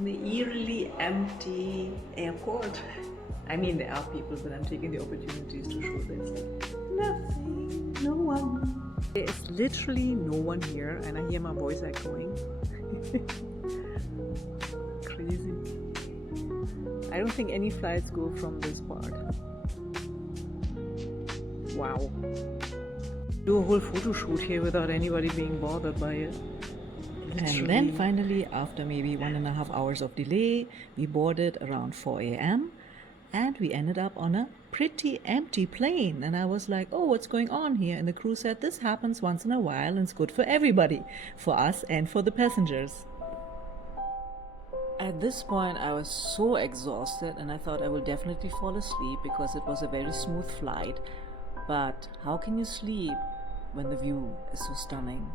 The eerily empty airport. I mean, there are people, but I'm taking the opportunities to show there's nothing, no one. There is literally no one here, and I hear my voice echoing. Crazy. I don't think any flights go from this part. Wow. Do a whole photo shoot here without anybody being bothered by it. Literally. And then finally, after maybe 1.5 hours of delay, we boarded around 4 a.m. and we ended up on a pretty empty plane. And I was like, oh, what's going on here? And the crew said, this happens once in a while and it's good for everybody, for us and for the passengers. At this point, I was so exhausted and I thought I will definitely fall asleep because it was a very smooth flight. But how can you sleep when the view is so stunning?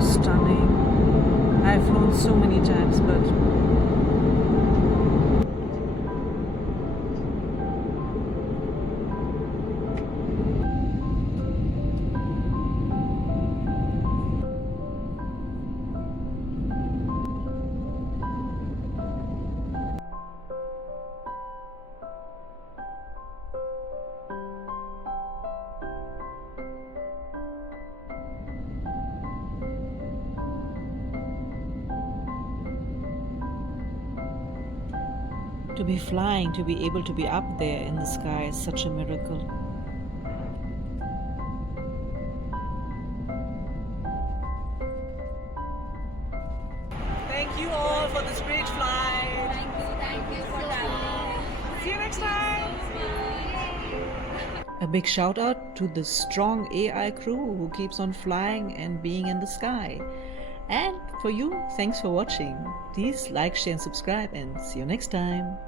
Stunning. I've flown so many times, but To be flying, to be able to be up there in the sky is such a miracle. thank you all for this great flight. Thank you for that. See you next time. A big shout out to the strong AI crew who keeps on flying and being in the sky. And for you, thanks for watching. Please like, share and subscribe and see you next time.